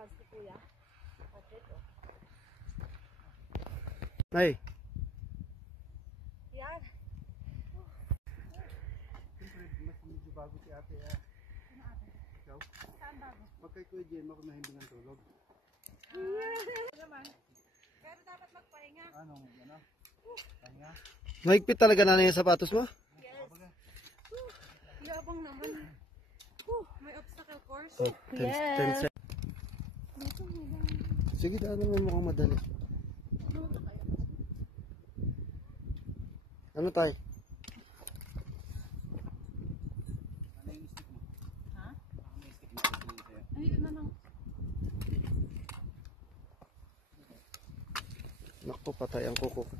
pants ni Kuya. Patrick, oh. Ay. Yan. Siyempre, mas medyo bago si ate. Ano ate? Ikaw? Saan bago? Pag kay Kuya Jen, ako nahimbing ang tulog. Naman. Pero dapat magpahinga. Anong, ano? Pahinga? Mahigpit talaga na yung sapatos mo? Yes. Yabang naman. May obstacle course. Oh, 10 cents. Sige, daan naman mukhang madali. Ano tayo? Ano yung stick mo? Ha? Ano yung stick mo? Ay, yun na lang. Naku, patay ang kuko ko pa.